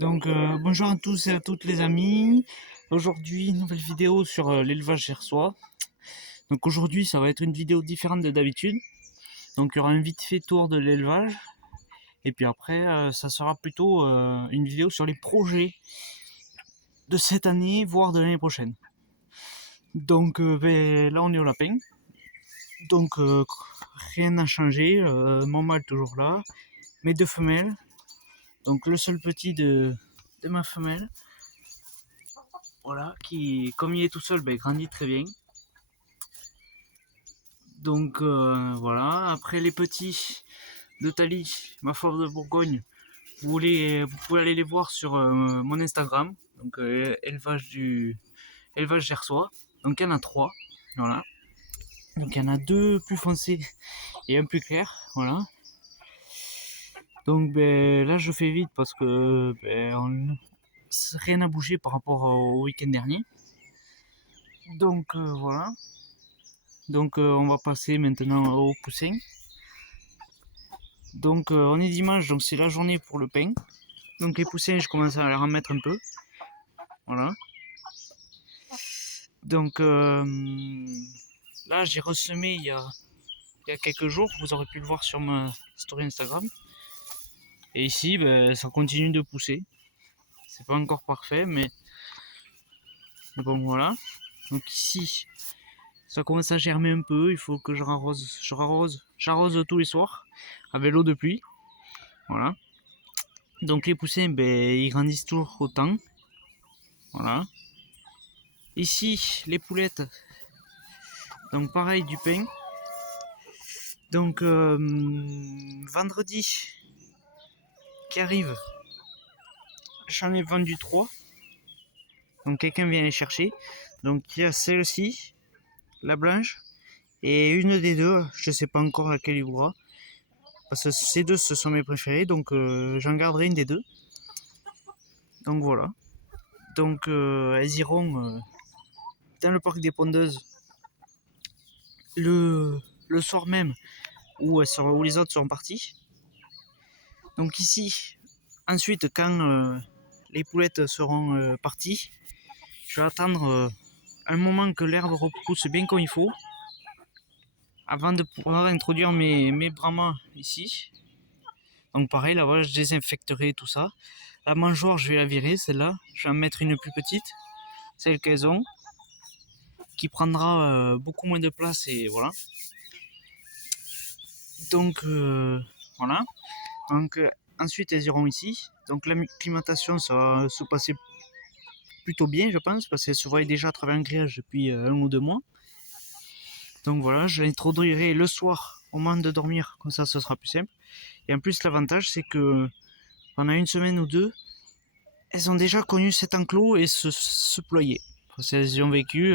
Bonjour à tous et à toutes les amis. Aujourd'hui, nouvelle vidéo sur l'élevage gersois. Donc aujourd'hui, ça va être une vidéo différente de d'habitude. Donc il y aura un vite fait tour de l'élevage. Et puis après, ça sera plutôt une vidéo sur les projets de cette année, voire de l'année prochaine. Là, on est au lapin. Donc rien n'a changé. Mon mâle toujours là. Mes deux femelles. Donc le seul petit de ma femelle. Voilà, qui, comme il est tout seul, grandit très bien. Voilà, après les petits de Thalie, ma fauve de Bourgogne, vous pouvez aller les voir sur mon Instagram, donc élevage gersois. Donc il y en a trois, voilà. Donc il y en a deux plus foncés et un plus clair, voilà. Là je fais vite parce que rien n'a bougé par rapport au week-end dernier. Voilà. On va passer maintenant au poussin. On est dimanche, donc c'est la journée pour le pain. Donc les poussins, je commence à les remettre un peu. Voilà. Donc là, j'ai ressemé il y a quelques jours. Vous aurez pu le voir sur ma story Instagram. Et ici, ça continue de pousser. C'est pas encore parfait, mais bon, voilà. Donc ici, ça commence à germer un peu. Il faut que je rarrose. J'arrose tous les soirs avec l'eau de pluie. Voilà. Donc les poussins, ils grandissent toujours autant. Voilà. Ici, les poulettes. Donc pareil, du pain. Vendredi qui arrive, j'en ai vendu 3. Donc quelqu'un vient les chercher. Donc il y a celle-ci, la blanche, et une des deux, je sais pas encore laquelle il voudra. Parce que ces deux, ce sont mes préférés, donc j'en garderai une des deux. Donc voilà. Elles iront dans le parc des pondeuses le soir même où les autres sont partis. Donc ici, ensuite, quand les poulettes seront parties, je vais attendre un moment que l'herbe repousse bien comme il faut avant de pouvoir introduire mes brahmas ici. Donc pareil, là-bas, je désinfecterai tout ça. La mangeoire, je vais la virer, celle-là. Je vais en mettre une plus petite, celle qu'elles ont, qui prendra beaucoup moins de place et voilà. Donc voilà. Ensuite, elles iront ici. Donc l'acclimatation, ça va se passer plutôt bien, je pense, parce qu'elle se voyait déjà à travers un grillage depuis 1 ou 2 mois. Donc voilà, je l'introduirai le soir au moment de dormir, comme ça ce sera plus simple. Et en plus, l'avantage, c'est que pendant une semaine ou deux, elles ont déjà connu cet enclos et se ployer. Parce qu'elles y ont vécu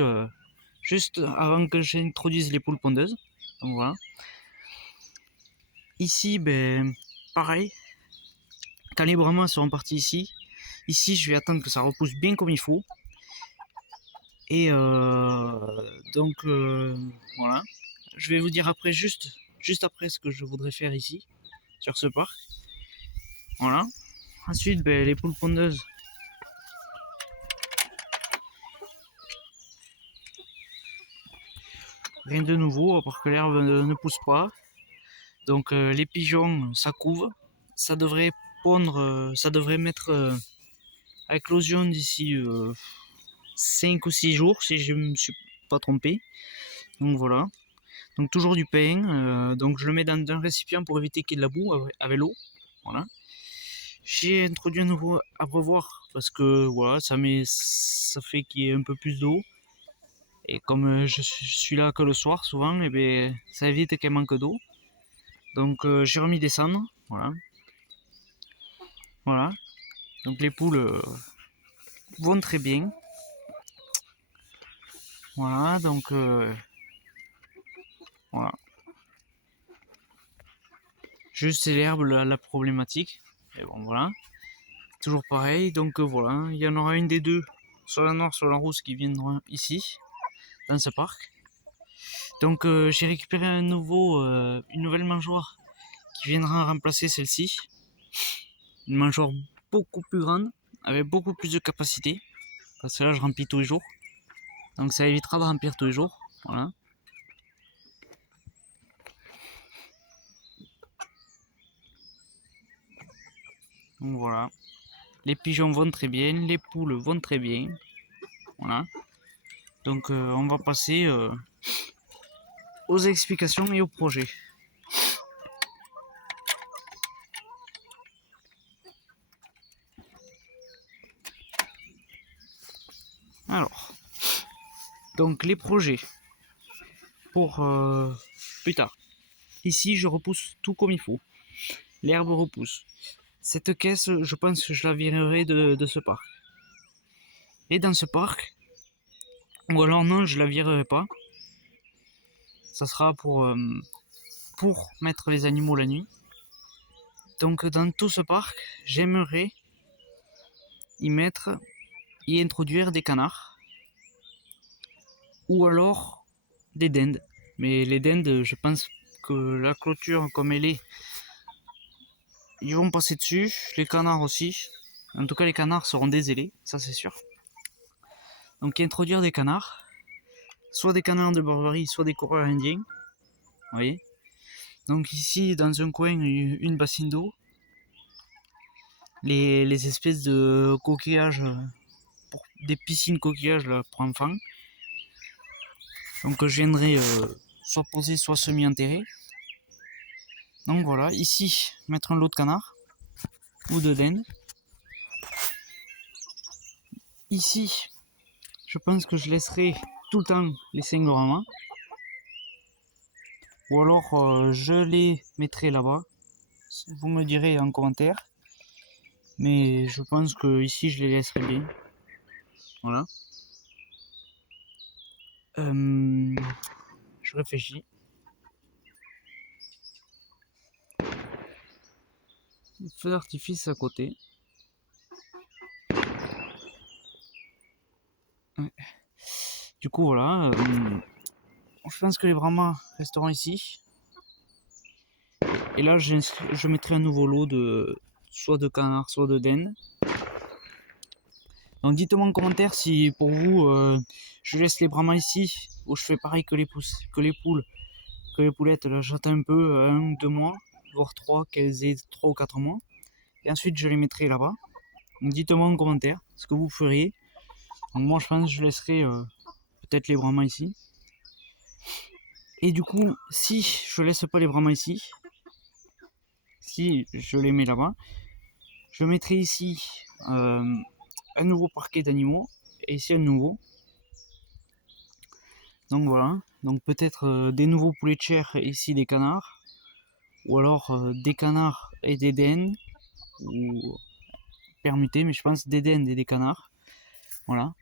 juste avant que j'introduise les poules pondeuses. Donc voilà. Ici, pareil, quand les brahmas seront partis ici je vais attendre que ça repousse bien comme il faut. Et voilà. Je vais vous dire après, juste après, ce que je voudrais faire ici, sur ce parc. Voilà. Ensuite, les poules pondeuses. Rien de nouveau, à part que l'herbe ne pousse pas. Donc les pigeons, ça couve. Ça devrait pondre, ça devrait mettre à éclosion d'ici 5 ou 6 jours, si je ne me suis pas trompé. Donc voilà. Donc toujours du pain. Donc je le mets dans un récipient pour éviter qu'il y ait de la boue avec l'eau. Voilà. J'ai introduit un nouveau abreuvoir parce que voilà, ça fait qu'il y ait un peu plus d'eau. Et comme je suis là que le soir souvent, et ça évite qu'elle manque d'eau. Donc j'ai remis des cendres, voilà. Voilà. Donc les poules vont très bien. Voilà, voilà. Juste c'est l'herbe la problématique. Et bon voilà. Toujours pareil, donc voilà, il y en aura une des deux, soit la noire, soit la rousse, qui viendront ici, dans ce parc. Donc j'ai récupéré une nouvelle mangeoire qui viendra remplacer celle-ci. Une mangeoire beaucoup plus grande, avec beaucoup plus de capacité. Parce que là, je remplis tous les jours. Donc ça évitera de remplir tous les jours. Voilà. Donc voilà. Les pigeons vont très bien, les poules vont très bien. Voilà. Donc on va passer aux explications et au projet. Alors, donc les projets pour plus tard. Ici, je repousse tout comme il faut. L'herbe repousse. Cette caisse, je pense que je la virerai de ce parc. Et dans ce parc, ou alors non, je la virerai pas. Ça sera pour mettre les animaux la nuit. Donc dans tout ce parc, j'aimerais y introduire des canards. Ou alors des dindes. Mais les dindes, je pense que la clôture comme elle est, ils vont passer dessus. Les canards aussi. En tout cas, les canards seront dézélés, ça c'est sûr. Donc introduire des canards. Soit des canards de Barbarie, soit des coureurs indiens. Vous voyez. Donc ici, dans un coin, une bassine d'eau. Les espèces de coquillages, des piscines coquillages là, pour enfants. Donc je viendrai soit poser, soit semi-enterré. Donc voilà, ici, mettre un lot de canards ou de dindes. Ici, je pense que je laisserai tout le temps les Singorama. Ou alors je les mettrai là-bas. Vous me direz en commentaire. Mais je pense que ici je les laisserai bien. Voilà. Je réfléchis. Feu d'artifice à côté. Ouais. Du coup voilà. Je pense que les Brahmas resteront ici. Et là je mettrai un nouveau lot de soit de canards, soit de dindes. Donc dites-moi en commentaire si pour vous je laisse les Brahmas ici ou je fais pareil que les poules, que les poulettes, là j'attends un peu, 1 ou 2 mois, voire 3, qu'elles aient 3 ou 4 mois. Et ensuite je les mettrai là-bas. Donc dites-moi en commentaire ce que vous feriez. Donc moi je pense que je laisserai peut-être les Brahmas ici. Et du coup, si je laisse pas les Brahmas ici, si je les mets là-bas, je mettrai ici un nouveau parquet d'animaux et ici un nouveau. Donc voilà, donc peut-être des nouveaux poulets de chair et ici des canards, ou alors des canards et des dindes, ou permutés, mais je pense des dindes et des canards. Voilà.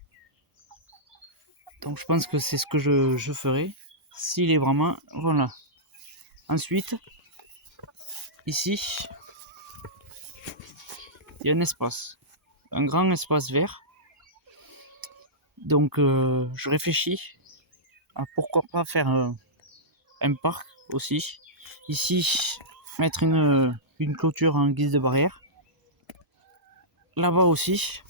Donc je pense que c'est ce que je ferai, s'il est vraiment. Voilà. Ensuite, ici, il y a un espace, un grand espace vert. Donc je réfléchis à pourquoi pas faire un parc aussi. Ici, mettre une clôture en guise de barrière. Là-bas aussi.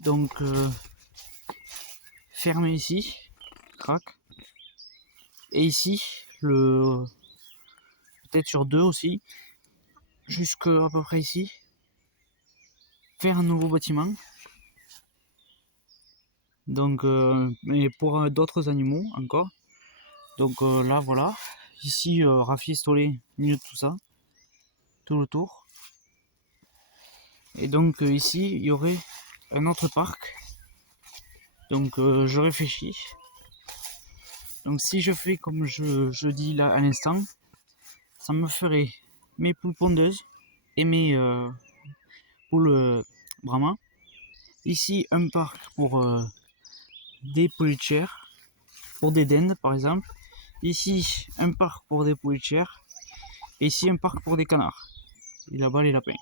Donc fermé ici, crac. Et ici, peut-être sur 2 aussi, jusqu'à à peu près ici. Faire un nouveau bâtiment. Donc, mais pour d'autres animaux encore. Donc là, voilà. Ici, rafistolé, milieu de tout ça. Tout le tour. Et donc ici, il y aurait un autre parc. Donc je réfléchis. Donc si je fais comme je dis là à l'instant, ça me ferait mes poules pondeuses et mes poules Brahma. Ici, un parc pour des poulets de chair, pour des dindes par exemple. Ici, un parc pour des poulets de chair. Et ici, un parc pour des canards. Et là-bas, les lapins.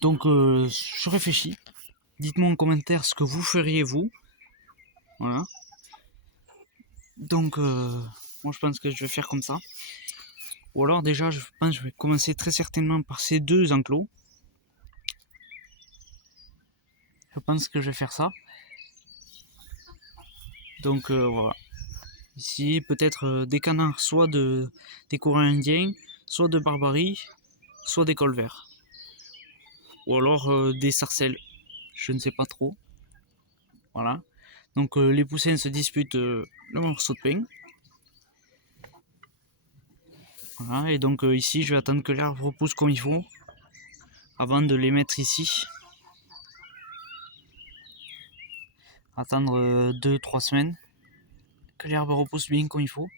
Donc, je réfléchis. Dites-moi en commentaire ce que vous feriez vous. Voilà. Donc, moi, je pense que je vais faire comme ça. Ou alors déjà, je pense que je vais commencer très certainement par ces 2 enclos. Je pense que je vais faire ça. Donc voilà. Ici, peut-être des canards, soit des courants indiens, soit de Barbarie, soit des colverts. Ou alors des sarcelles. Je ne sais pas trop. Voilà. Donc les poussins se disputent le morceau de pain. Voilà. Et donc ici, je vais attendre que l'herbe repousse comme il faut avant de les mettre ici. Attendre 2-3 semaines que l'herbe repousse bien comme il faut.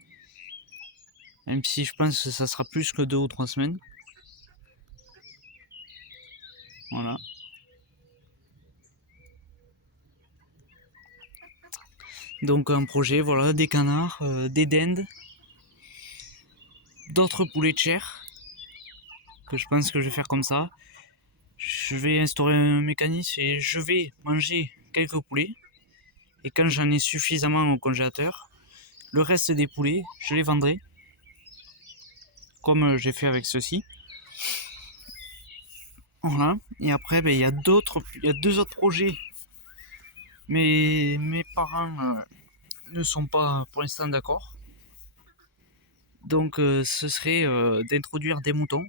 Même si je pense que ça sera plus que 2 ou 3 semaines. Voilà. Donc un projet, voilà, des canards, des dindes, d'autres poulets de chair, que je pense que je vais faire comme ça. Je vais instaurer un mécanisme et je vais manger quelques poulets. Et quand j'en ai suffisamment au congélateur, le reste des poulets, je les vendrai. Comme j'ai fait avec ceux-ci. Voilà. Et après, il y a 2 autres projets. Mais mes parents ne sont pas pour l'instant d'accord. Donc ce serait d'introduire des moutons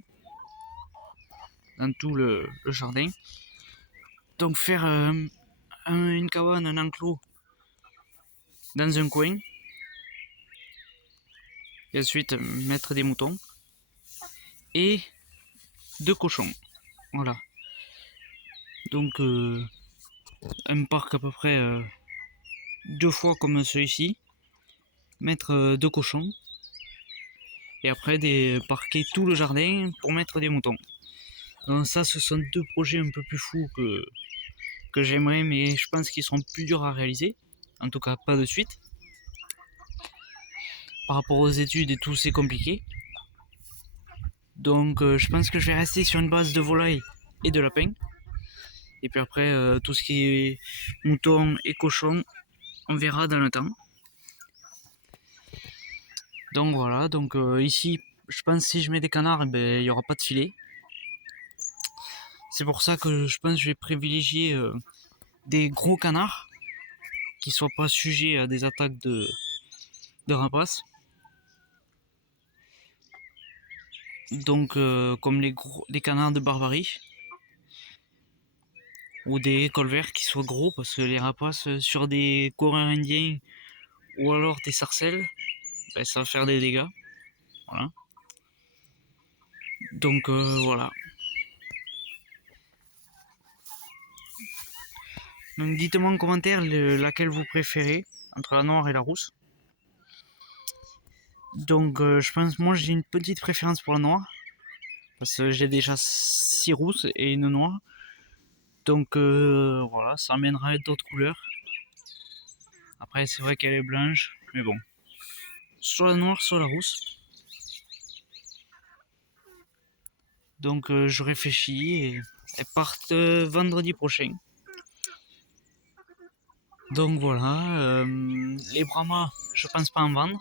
dans tout le jardin. Donc faire une cabane, un enclos dans un coin. Et ensuite mettre des moutons. Et 2 cochons. Voilà. Donc un parc à peu près 2 fois comme celui-ci. Mettre 2 cochons. Et après parquer tout le jardin pour mettre des moutons. Donc ça, ce sont 2 projets un peu plus fous que j'aimerais, mais je pense qu'ils seront plus durs à réaliser. En tout cas, pas de suite. Par rapport aux études et tout, c'est compliqué. Donc je pense que je vais rester sur une base de volaille et de lapin. Et puis après, tout ce qui est moutons et cochons, on verra dans le temps. Donc voilà, donc ici, je pense que si je mets des canards, il n'y aura pas de filet. C'est pour ça que je pense que je vais privilégier des gros canards qui soient pas sujets à des attaques de rapaces. Donc comme les canards de Barbarie ou des colverts qui soient gros, parce que les rapaces sur des courants indiens ou alors des sarcelles, ça va faire des dégâts. Voilà. Donc voilà. Donc dites-moi en commentaire laquelle vous préférez entre la noire et la rousse. Donc je pense, moi j'ai une petite préférence pour la noire, parce que j'ai déjà 6 rousses et une noire. Donc voilà, ça amènera d'autres couleurs. Après c'est vrai qu'elle est blanche, mais bon. Soit la noire, soit la rousse. Donc je réfléchis et elles partent vendredi prochain. Donc voilà, les Brahmas, je pense pas en vendre.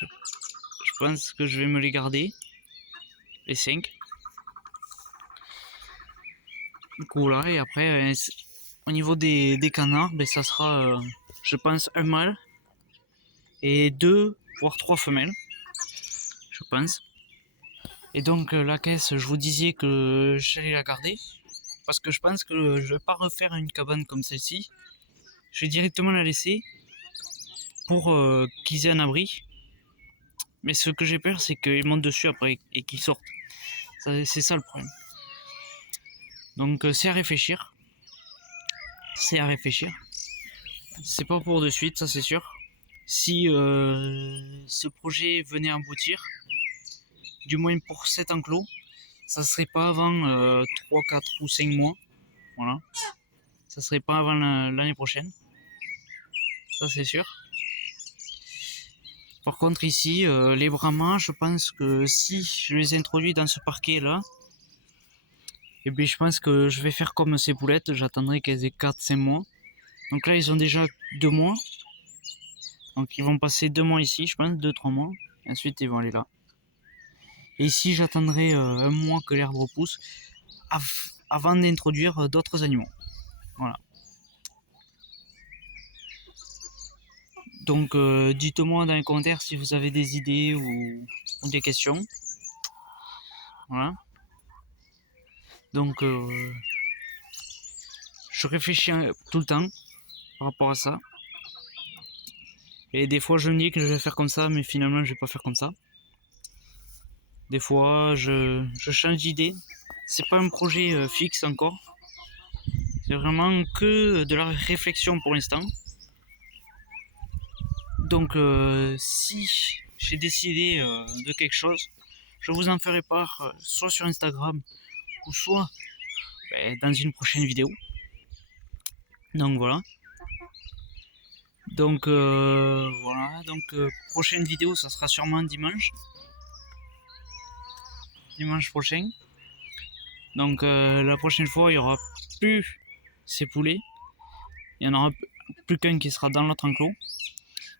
Je pense que je vais me les garder, les 5. Du coup là, et après, au niveau des canards, ça sera, je pense, un mâle et 2 voire 3 femelles, je pense. Et donc la caisse, je vous disais que j'allais la garder, parce que je pense que je vais pas refaire une cabane comme celle-ci. Je vais directement la laisser pour qu'ils aient un abri. Mais ce que j'ai peur, c'est qu'ils montent dessus après et qu'ils sortent. C'est ça le problème. Donc c'est à réfléchir. C'est à réfléchir. C'est pas pour de suite, ça c'est sûr. Si ce projet venait à aboutir, du moins pour cet enclos, ça serait pas avant 3, 4 ou 5 mois. Voilà. Ça serait pas avant l'année prochaine. Ça c'est sûr. Par contre ici, les Brahmas, je pense que si je les introduis dans ce parquet là, et bien je pense que je vais faire comme ces poulettes, j'attendrai qu'elles aient 4-5 mois. Donc là ils ont déjà 2 mois. Donc ils vont passer 2 mois ici, je pense, 2-3 mois. Et ensuite ils vont aller là. Et ici j'attendrai 1 mois que l'herbe repousse avant d'introduire d'autres animaux. Voilà. Donc dites-moi dans les commentaires si vous avez des idées ou des questions. Voilà. Donc je réfléchis tout le temps par rapport à ça. Et des fois je me dis que je vais faire comme ça, mais finalement je vais pas faire comme ça. Des fois je change d'idée. C'est pas un projet fixe encore. C'est vraiment que de la réflexion pour l'instant. Donc si j'ai décidé de quelque chose, je vous en ferai part soit sur Instagram ou soit dans une prochaine vidéo. Donc voilà. Donc voilà. Donc prochaine vidéo, ça sera sûrement dimanche. Dimanche prochain. Donc la prochaine fois, il y aura plus ces poulets. Il y en aura plus qu'un qui sera dans l'autre enclos.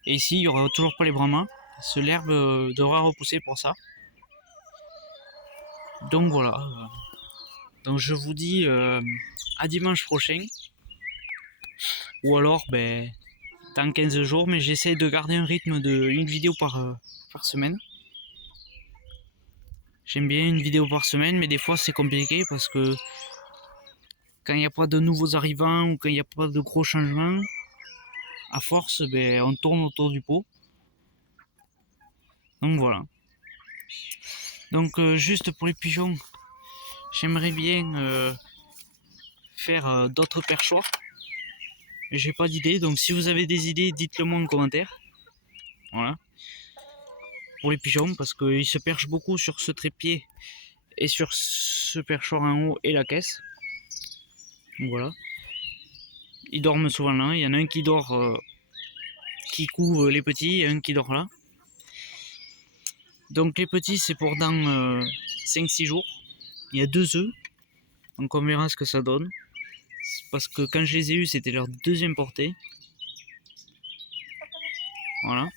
Et ici, il n'y aura toujours pas les brahmas. L'herbe devra repousser pour ça. Donc voilà. Donc je vous dis à dimanche prochain. Ou alors dans 15 jours. Mais j'essaie de garder un rythme de une vidéo par semaine. J'aime bien une vidéo par semaine, mais des fois c'est compliqué parce que quand il n'y a pas de nouveaux arrivants ou quand il n'y a pas de gros changements, à force, on tourne autour du pot. Donc voilà. Donc juste pour les pigeons, j'aimerais bien faire d'autres perchoirs. Mais j'ai pas d'idée, donc si vous avez des idées, dites-le moi en commentaire. Voilà. Pour les pigeons, parce qu'ils se perchent beaucoup sur ce trépied et sur ce perchoir en haut et la caisse. Donc voilà. Ils dorment souvent là. Il y en a un qui dort, qui couve les petits, et un qui dort là. Donc les petits, c'est pour dans 5-6 jours. Il y a 2 œufs. Donc on verra ce que ça donne. Parce que quand je les ai eus, c'était leur deuxième portée. Voilà.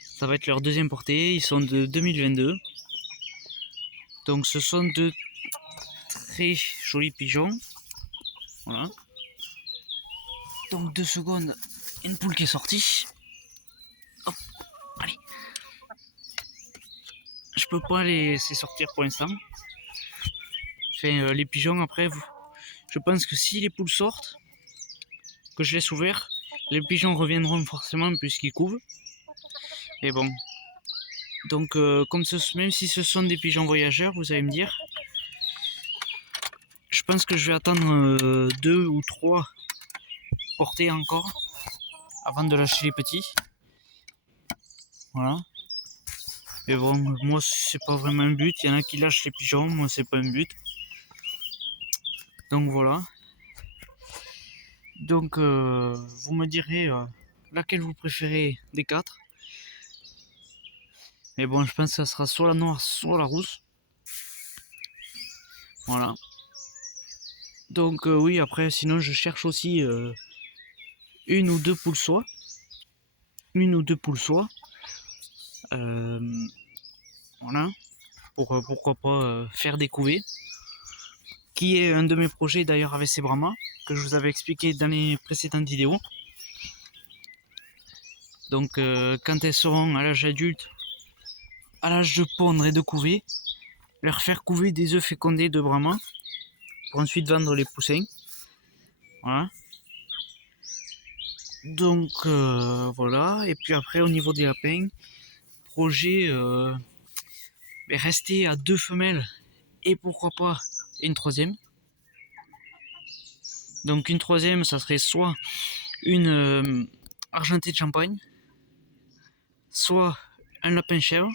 Ça va être leur deuxième portée. Ils sont de 2022. Donc ce sont de très jolis pigeons. Voilà. Donc 2 secondes. Une poule qui est sortie. Hop. Allez. Je peux pas les laisser sortir pour l'instant. Enfin, les pigeons après, je pense que si les poules sortent, que je laisse ouvert, les pigeons reviendront forcément puisqu'ils couvent. Et bon. Donc comme même si ce sont des pigeons voyageurs, vous allez me dire, je pense que je vais attendre 2 ou 3 portées encore avant de lâcher les petits. Voilà. Mais bon, moi c'est pas vraiment un but. Il y en a qui lâchent les pigeons, moi c'est pas un but. Donc voilà. Donc vous me direz laquelle vous préférez des 4. Mais bon, je pense que ça sera soit la noire, soit la rousse. Voilà. Donc oui, après, sinon je cherche aussi 1 ou 2 poules soie. 1 ou 2 poules soie. Voilà. Pour pourquoi pas faire des couvées. Qui est un de mes projets d'ailleurs avec ces brahmas, que je vous avais expliqué dans les précédentes vidéos. Donc quand elles seront à l'âge adulte, à l'âge de pondre et de couver, leur faire couver des œufs fécondés de brahma pour ensuite vendre les poussins. Voilà. Donc voilà. Et puis après au niveau des lapins, projet rester à 2 femelles et pourquoi pas une troisième. Donc une troisième, ça serait soit une argentée de Champagne, soit un lapin chèvre,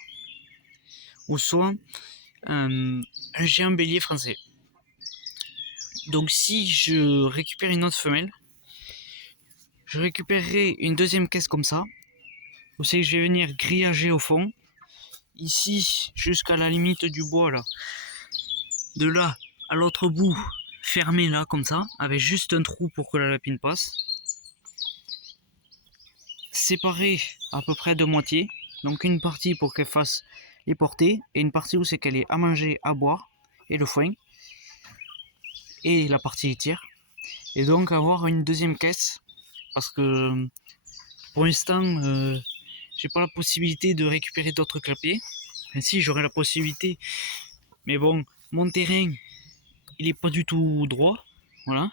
ou soit un géant bélier français. Donc si je récupère une autre femelle, je récupérerai une deuxième caisse comme ça. Vous savez que je vais venir grillager au fond. Ici, jusqu'à la limite du bois là. De là à l'autre bout, fermé là comme ça, avec juste un trou pour que la lapine passe. séparées à peu près de moitié. Donc une partie pour qu'elle fasse les portées et une partie où c'est qu'elle est à manger, à boire et le foin et la partie litière. Et donc avoir une deuxième caisse parce que pour l'instant j'ai pas la possibilité de récupérer d'autres clapiers. Enfin, si, j'aurais la possibilité, mais bon, mon terrain il est pas du tout droit, voilà.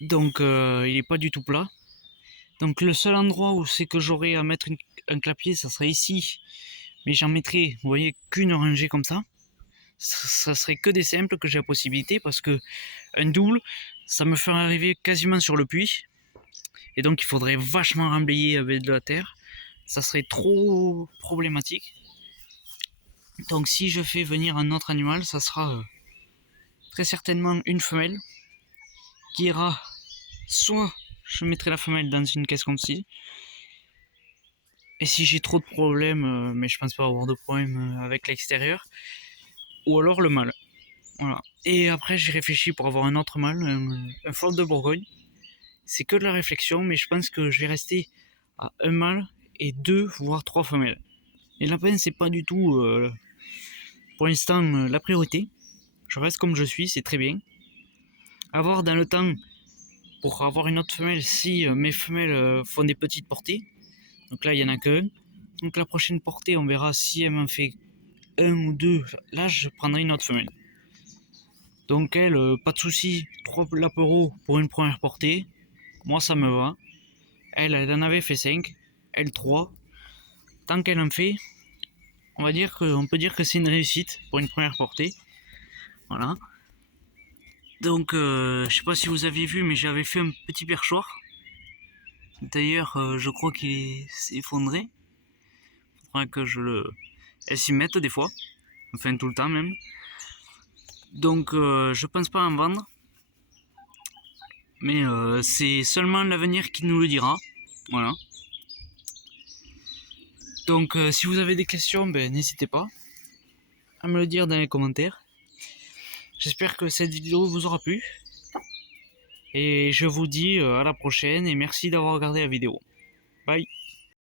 Donc il est pas du tout plat. Donc le seul endroit où c'est que j'aurais à mettre un clapier, ça serait ici. Mais j'en mettrai, vous voyez, qu'une rangée comme ça. Ça serait que des simples que j'ai la possibilité parce que un double, ça me ferait arriver quasiment sur le puits. Et donc il faudrait vachement remblayer avec de la terre. Ça serait trop problématique. Donc si je fais venir un autre animal, ça sera très certainement une femelle qui ira soit je mettrai la femelle dans une caisse comme ci, et si j'ai trop de problèmes, mais je pense pas avoir de problème avec l'extérieur, ou alors le mâle. Voilà. Et après j'ai réfléchi pour avoir un autre mâle, un Flotte de Bourgogne. C'est que de la réflexion, mais je pense que je vais rester à un mâle et 2 voire 3 femelles. Les lapins c'est pas du tout pour l'instant la priorité. Je reste comme je suis, c'est très bien. Avoir dans le temps pour avoir une autre femelle si mes femelles font des petites portées. Donc là il y en a qu'un. Donc la prochaine portée on verra si elle m'en fait un ou deux. Là je prendrai une autre femelle. Donc elle, pas de souci, 3 lapereaux pour une première portée. Moi ça me va. Elle en avait fait 5. Elle 3. Tant qu'elle en fait, on peut dire que c'est une réussite pour une première portée. Voilà. Donc je sais pas si vous avez vu, mais j'avais fait un petit perchoir. D'ailleurs je crois qu'il s'est effondré. Faudra que elle s'y mette des fois. Enfin tout le temps même. Donc je pense pas en vendre. Mais c'est seulement l'avenir qui nous le dira. Voilà. Donc si vous avez des questions, ben, n'hésitez pas à me le dire dans les commentaires. J'espère que cette vidéo vous aura plu. Et je vous dis à la prochaine et merci d'avoir regardé la vidéo. Bye.